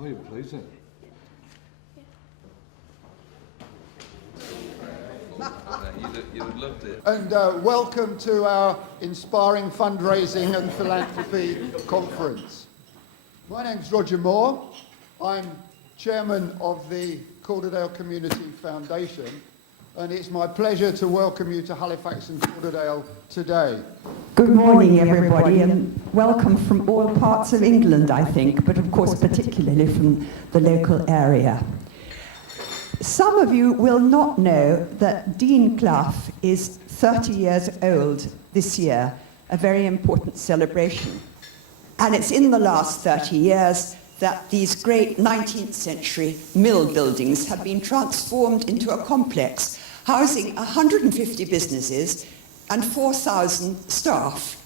Oh, you're pleasing. You'd have loved it. And welcome to our Inspiring Fundraising and Philanthropy Conference. My name's Roger Moore. I'm chairman of the Calderdale Community Foundation, and it's my pleasure to welcome you to Halifax and Calderdale today. Good morning, everybody, and welcome from all parts of England, I think, but of course particularly from the local area. Some of you will not know that Dean Clough is 30 years old this year, a very important celebration. And it's in the last 30 years that these great 19th century mill buildings have been transformed into a complex housing 150 businesses and 4,000 staff.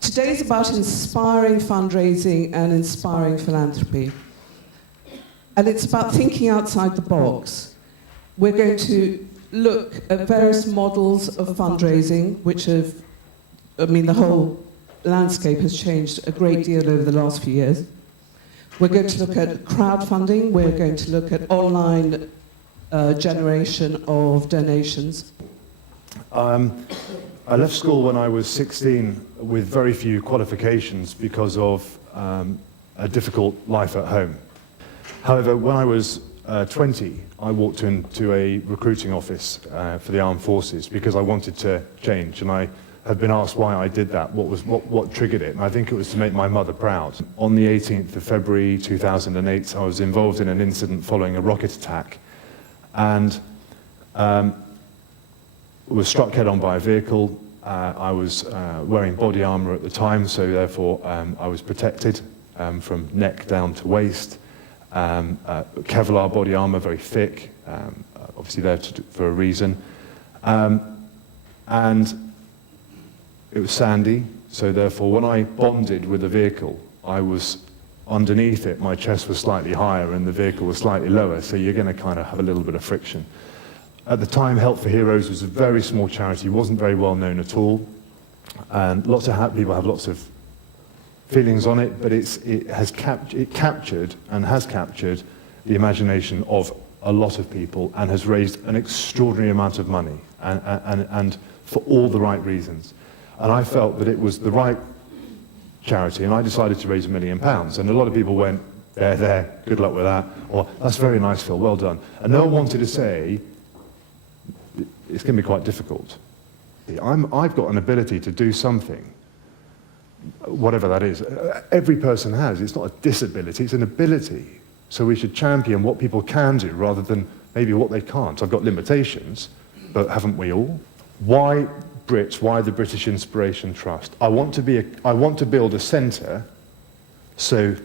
Today's about inspiring fundraising and inspiring philanthropy. And it's about thinking outside the box. We're going to look at various models of fundraising, which have, the whole landscape has changed a great deal over the last few years. We're going to look at crowdfunding. We're going to look at online generation of donations. I left school when I was 16 with very few qualifications because of a difficult life at home. However, when I was 20, I walked into a recruiting office for the armed forces because I wanted to change, and I had been asked why I did that, what triggered it, and I think it was to make my mother proud. On the 18th of February 2008, I was involved in an incident following a rocket attack, and was struck head-on by a vehicle. I was wearing body armour at the time, so therefore I was protected from neck down to waist. Kevlar body armour, very thick, obviously there for a reason. And it was sandy, so therefore when I bonded with the vehicle, I was underneath it, my chest was slightly higher and the vehicle was slightly lower, so you're going to kind of have a little bit of friction. At the time, Help for Heroes was a very small charity, wasn't very well known at all, and lots of people have lots of feelings on it, but it captured and has captured the imagination of a lot of people and has raised an extraordinary amount of money and for all the right reasons. And I felt that it was the right charity, and I decided to raise £1 million. And a lot of people went, there, good luck with that, or that's very nice, Phil, well done. And no one wanted to say, it's going to be quite difficult. I've got an ability to do something, whatever that is. Every person has. It's not a disability, it's an ability. So we should champion what people can do rather than maybe what they can't. I've got limitations, but haven't we all? Why Brits? Why the British Inspiration Trust? I want to build a centre so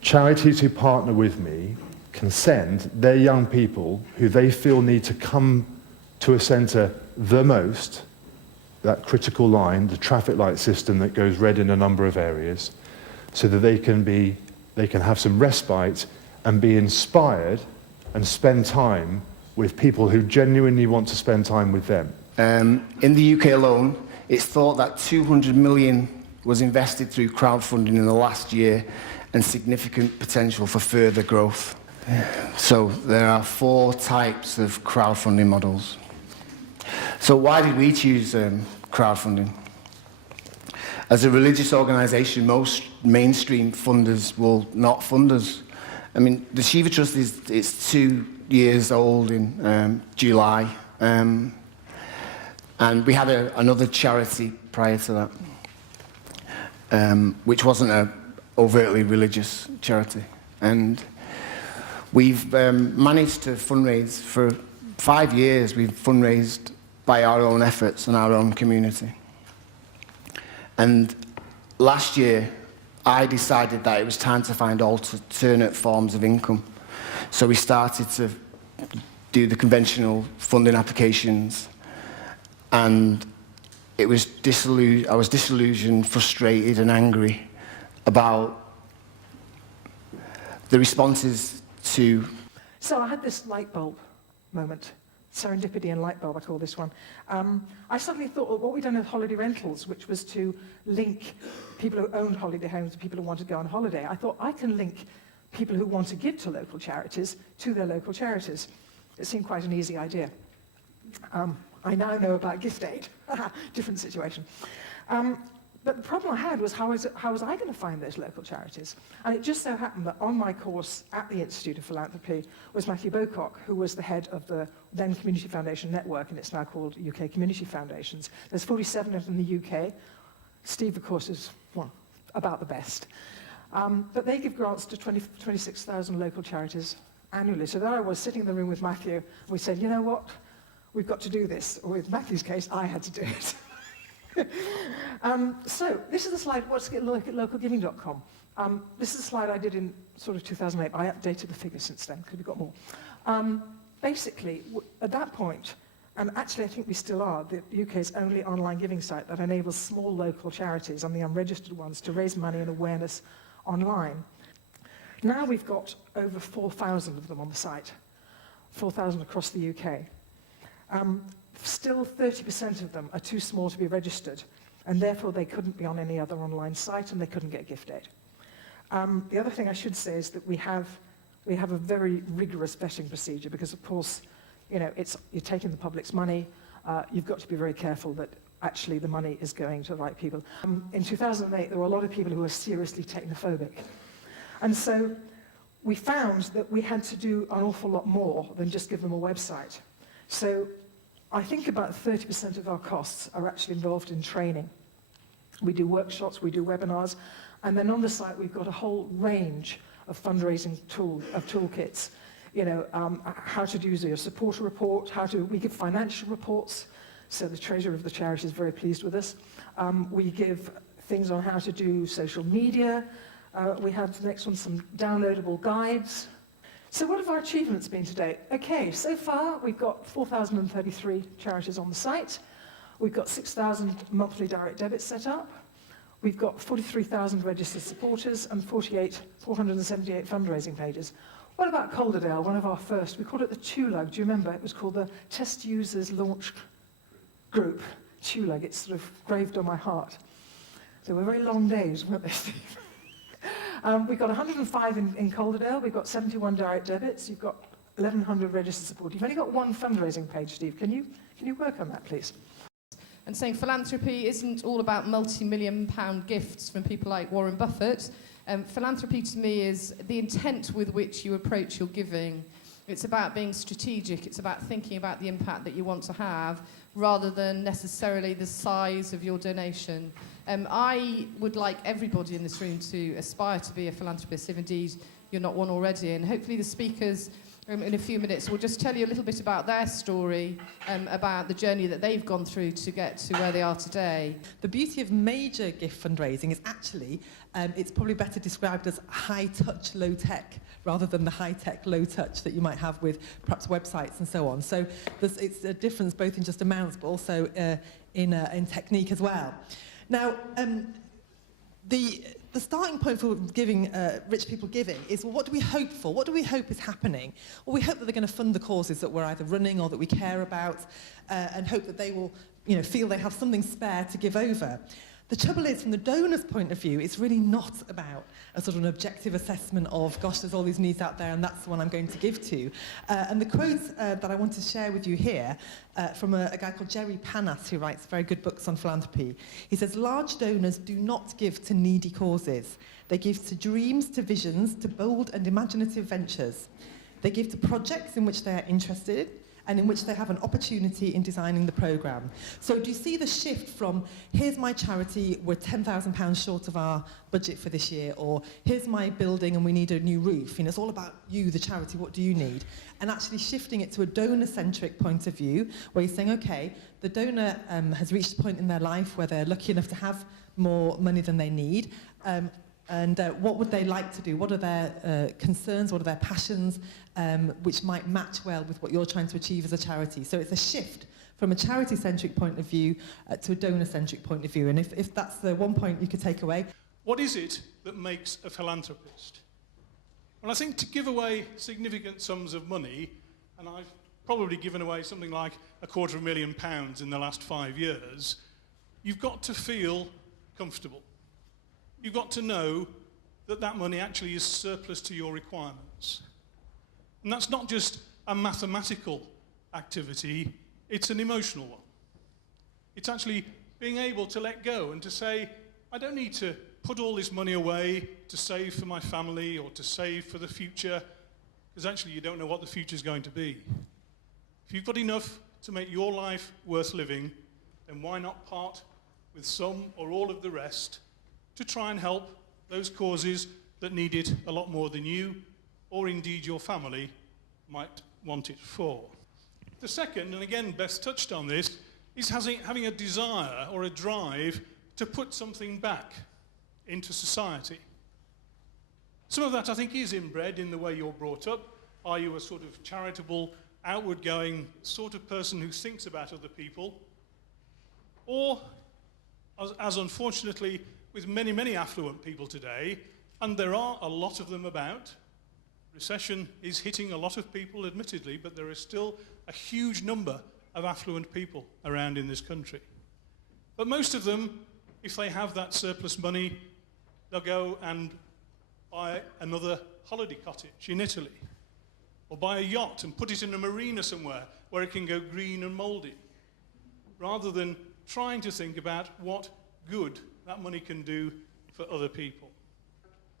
charities who partner with me can send their young people who they feel need to come to a centre the most, that critical line, the traffic light system that goes red in a number of areas, so that they can have some respite and be inspired and spend time with people who genuinely want to spend time with them. In the UK alone, it's thought that 200 million was invested through crowdfunding in the last year, and significant potential for further growth. So there are 4 types of crowdfunding models. So why did we choose crowdfunding? As a religious organisation, most mainstream funders will not fund us. The Shiva Trust is 2 years old in July, and we had another charity prior to that, which wasn't an overtly religious charity. And we've managed to fundraise for 5 years. We've fundraised by our own efforts and our own community. And last year, I decided that it was time to find alternate forms of income. So we started to do the conventional funding applications, and I was disillusioned, frustrated and angry about the responses to... So I had this light bulb moment. Serendipity and light bulb, I call this one. I suddenly thought, well, what we've done with holiday rentals, which was to link people who owned holiday homes to people who wanted to go on holiday. I thought I can link people who want to give to local charities to their local charities. It seemed quite an easy idea. I now know about gift aid. Different situation. But the problem I had was how was I going to find those local charities? And it just so happened that on my course at the Institute of Philanthropy was Matthew Bocock, who was the head of the then Community Foundation Network, and it's now called UK Community Foundations. There's 47 of them in the UK. Steve, of course, is about the best. But they give grants to 26,000 local charities annually. So there I was sitting in the room with Matthew, and we said, you know what? We've got to do this. Or in Matthew's case, I had to do it. So this is the slide, let's look at localgiving.com. This is a slide I did in sort of 2008. I updated the figures since then, because we've got more. Basically, at that point, and actually I think we still are, the UK's only online giving site that enables small local charities and the unregistered ones to raise money and awareness online. Now we've got over 4,000 of them on the site, 4,000 across the UK. Still 30% of them are too small to be registered, and therefore they couldn't be on any other online site and they couldn't get gift aid. The other thing I should say is that we have a very rigorous vetting procedure because, of course, you know, you're taking the public's money. You've got to be very careful that actually the money is going to the right people. In 2008, there were a lot of people who were seriously technophobic. And so we found that we had to do an awful lot more than just give them a website. So I think about 30% of our costs are actually involved in training. We do workshops, we do webinars, and then on the site we've got a whole range of fundraising toolkits. You know, how to do your supporter report, we give financial reports, so the treasurer of the charity is very pleased with us. We give things on how to do social media. We have the next one, some downloadable guides. So what have our achievements been to date? Okay, so far we've got 4,033 charities on the site. We've got 6,000 monthly direct debits set up. We've got 43,000 registered supporters and 478 fundraising pages. What about Calderdale, one of our first? We called it the TULUG. Do you remember? It was called the Test Users Launch Group. TULUG, it's sort of graved on my heart. They were very long days, weren't they, Steve? We've got 105 in Calderdale. We've got 71 direct debits. You've got 1,100 registered supporters. You've only got one fundraising page, Steve. Can you work on that, please? And saying philanthropy isn't all about multi-million-pound gifts from people like Warren Buffett. Philanthropy to me is the intent with which you approach your giving. It's about being strategic. It's about thinking about the impact that you want to have rather than necessarily the size of your donation. I would like everybody in this room to aspire to be a philanthropist, if indeed you're not one already. And hopefully the speakers in a few minutes will just tell you a little bit about their story, about the journey that they've gone through to get to where they are today. The beauty of major gift fundraising is actually, it's probably better described as high-touch, low-tech, rather than the high-tech, low-touch that you might have with perhaps websites and so on. So it's a difference both in just amounts, but also in technique as well. Now, the starting point for giving, rich people giving is, well, what do we hope for? What do we hope is happening? Well, we hope that they're going to fund the causes that we're either running or that we care about, and hope that they will, you know, feel they have something spare to give over. The trouble is, from the donor's point of view, it's really not about a sort of an objective assessment of, gosh, there's all these needs out there and that's the one I'm going to give to. And the quote that I want to share with you here from a guy called Jerry Panas, who writes very good books on philanthropy. He says, large donors do not give to needy causes. They give to dreams, to visions, to bold and imaginative ventures. They give to projects in which they are interested and in which they have an opportunity in designing the programme. So do you see the shift from, here's my charity, we're £10,000 short of our budget for this year, or here's my building and we need a new roof. You know, it's all about you, the charity, what do you need? And actually shifting it to a donor-centric point of view, where you're saying, okay, the donor has reached a point in their life where they're lucky enough to have more money than they need, and what would they like to do? What are their concerns? What are their passions, which might match well with what you're trying to achieve as a charity? So it's a shift from a charity-centric point of view to a donor-centric point of view. And if that's the one point you could take away. What is it that makes a philanthropist? Well, I think to give away significant sums of money, and I've probably given away something like £250,000 in the last 5 years, you've got to feel comfortable. You've got to know that that money actually is surplus to your requirements. And that's not just a mathematical activity, it's an emotional one. It's actually being able to let go and to say, I don't need to put all this money away to save for my family or to save for the future, because actually you don't know what the future is going to be. If you've got enough to make your life worth living, then why not part with some or all of the rest to try and help those causes that need it a lot more than you, or indeed your family, might want it for. The second, and again Beth touched on this, is having a desire or a drive to put something back into society. Some of that, I think, is inbred in the way you're brought up. Are you a sort of charitable, outward-going sort of person who thinks about other people? Or, as unfortunately with many, many affluent people today, and there are a lot of them about, recession is hitting a lot of people, admittedly, but there is still a huge number of affluent people around in this country. But most of them, if they have that surplus money, they'll go and buy another holiday cottage in Italy, or buy a yacht and put it in a marina somewhere where it can go green and mouldy, rather than trying to think about what good that money can do for other people.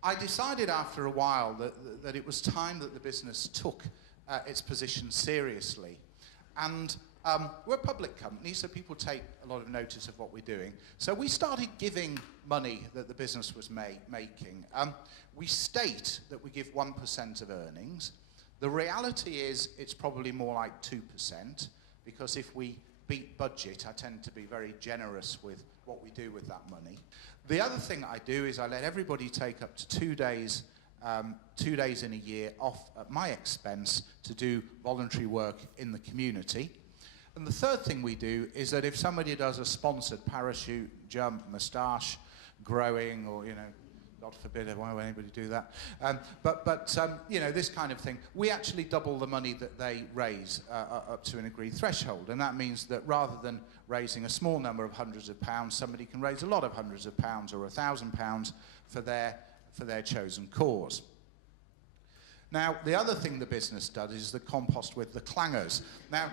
I decided after a while that it was time that the business took its position seriously. And we're a public company, so people take a lot of notice of what we're doing. So we started giving money that the business was making. We state that we give 1% of earnings. The reality is it's probably more like 2%, because if we beat budget, I tend to be very generous with what we do with that money. The other thing I do is I let everybody take up to 2 days in a year off at my expense to do voluntary work in the community. And the third thing we do is that if somebody does a sponsored parachute, jump, moustache growing, or, God forbid, why would anybody do that? But this kind of thing, we actually double the money that they raise up to an agreed threshold. And that means that rather than raising a small number of hundreds of pounds, somebody can raise a lot of hundreds of pounds or £1,000 for their chosen cause. Now, the other thing the business does is the compost with the clangers. Now,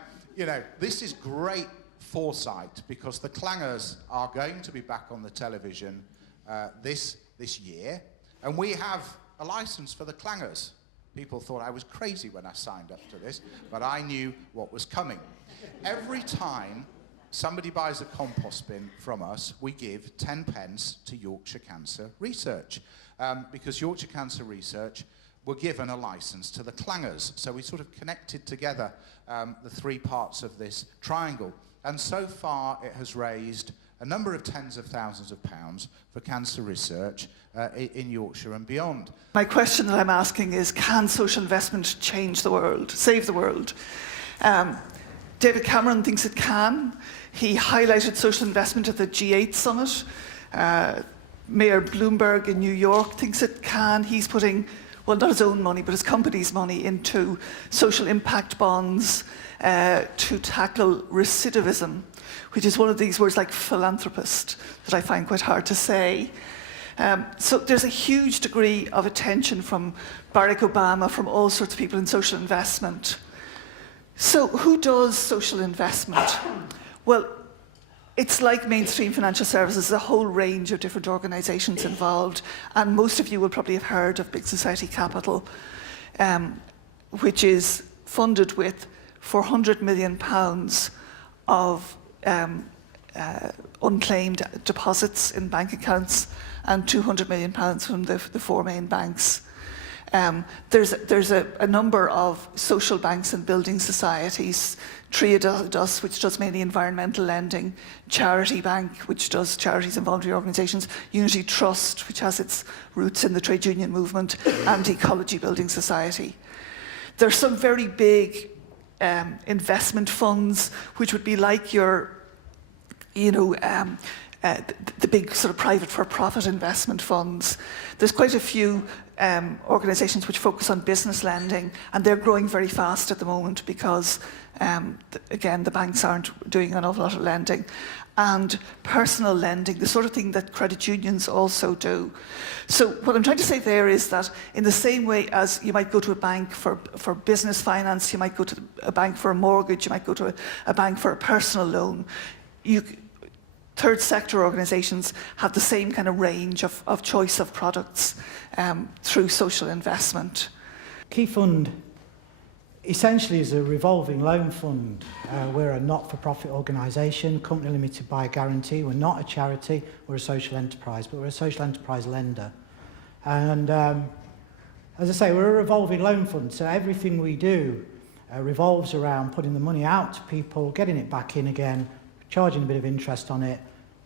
this is great foresight, because the clangers are going to be back on the television this year, and we have a license for the clangers. People thought I was crazy when I signed up to this, but I knew what was coming. Every time somebody buys a compost bin from us, we give 10 pence to Yorkshire Cancer Research, because Yorkshire Cancer Research were given a license to the clangers. So we sort of connected together the three parts of this triangle. And so far it has raised a number of tens of thousands of pounds for cancer research in Yorkshire and beyond. My question that I'm asking is, can social investment change the world, save the world? David Cameron thinks it can. He highlighted social investment at the G8 summit. Mayor Bloomberg in New York thinks it can. He's putting, well, not his own money, but his company's money into social impact bonds to tackle recidivism, which is one of these words like philanthropist that I find quite hard to say. So there's a huge degree of attention from Barack Obama, from all sorts of people in social investment. So who does social investment? Well, it's like mainstream financial services, a whole range of different organisations involved, and most of you will probably have heard of Big Society Capital, which is funded with £400 million of unclaimed deposits in bank accounts and £200 million from the four main banks. There's a number of social banks and building societies, Triodos, which does mainly environmental lending, Charity Bank, which does charities and voluntary organisations, Unity Trust, which has its roots in the trade union movement, and Ecology Building Society. There's some very big investment funds, which would be like your, the big sort of private for-profit investment funds. There's quite a few organisations which focus on business lending, and they're growing very fast at the moment because, again, the banks aren't doing an awful lot of lending. And personal lending, the sort of thing that credit unions also do. So what I'm trying to say there is that in the same way as you might go to a bank for business finance, you might go to a bank for a mortgage, you might go to a bank for a personal loan, third sector organisations have the same kind of range of choice of products through social investment. Key Fund essentially is a revolving loan fund. We're a not-for-profit organisation, company limited by a guarantee. We're not a charity, we're a social enterprise, but we're a social enterprise lender. And as I say, we're a revolving loan fund, so everything we do revolves around putting the money out to people, getting it back in again, charging a bit of interest on it,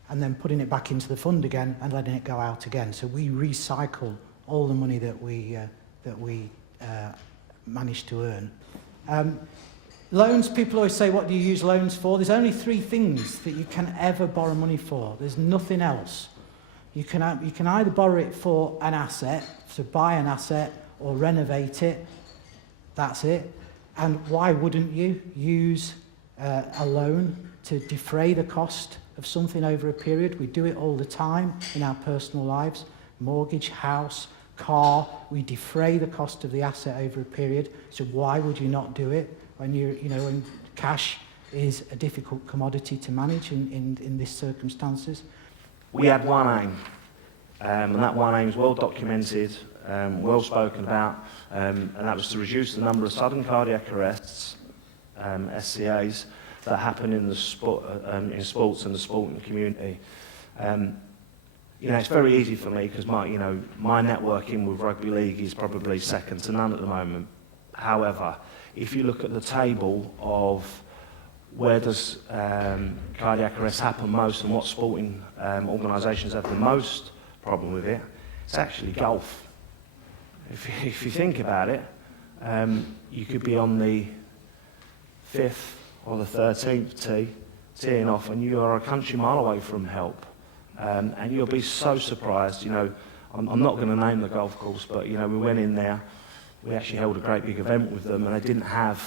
and then putting it back into the fund again and letting it go out again. So we recycle all the money that we manage to earn. Loans, people always say, what do you use loans for? There's only 3 things that you can ever borrow money for. There's nothing else. You can either borrow it for an asset, to buy an asset, or renovate it. That's it. And why wouldn't you use a loan to defray the cost of something over a period? We do it all the time in our personal lives. Mortgage, house, car, we defray the cost of the asset over a period. So why would you not do it when when cash is a difficult commodity to manage in these circumstances? We had one aim, and that one aim is well documented, well spoken about, and that was to reduce the number of sudden cardiac arrests, SCAs, that happen in the in sports and the sporting community. It's very easy for me because my networking with rugby league is probably second to none at the moment. However, if you look at the table of where does cardiac arrest happen most and what sporting organisations have the most problem with it, it's actually golf. If you think about it, you could be on the 5th or the 13th tee, teeing off, and you are a country mile away from help. And you'll be so surprised, I'm not going to name the golf course, but, we went in there, we actually held a great big event with them, and they didn't have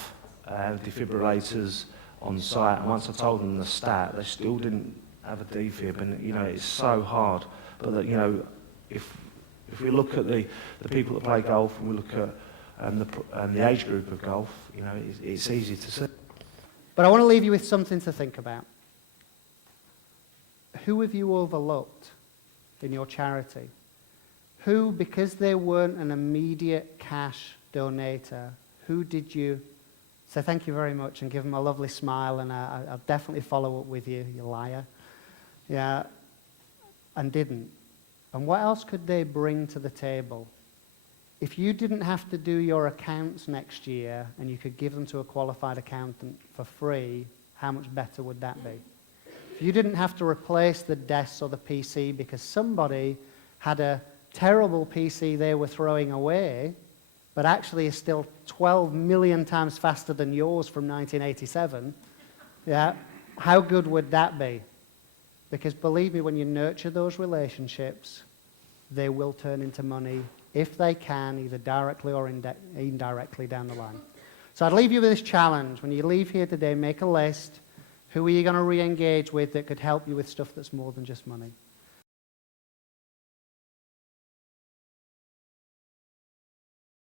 defibrillators on site, and once I told them the stat, they still didn't have a defib, and, it's so hard. But, that, if we look at the people that play golf, and we look at the age group of golf, it's easy to see. But I want to leave you with something to think about. Who have you overlooked in your charity? Who, because they weren't an immediate cash donator, who did you say thank you very much and give them a lovely smile and I'll definitely follow up with you, you liar? Yeah, and didn't. And what else could they bring to the table? If you didn't have to do your accounts next year and you could give them to a qualified accountant for free, how much better would that be? If you didn't have to replace the desks or the PC because somebody had a terrible PC they were throwing away, but actually is still 12 million times faster than yours from 1987, yeah, how good would that be? Because believe me, when you nurture those relationships, they will turn into money if they can, either directly or indirectly down the line. So I'd leave you with this challenge. When you leave here today, make a list. Who are you going to re-engage with that could help you with stuff that's more than just money?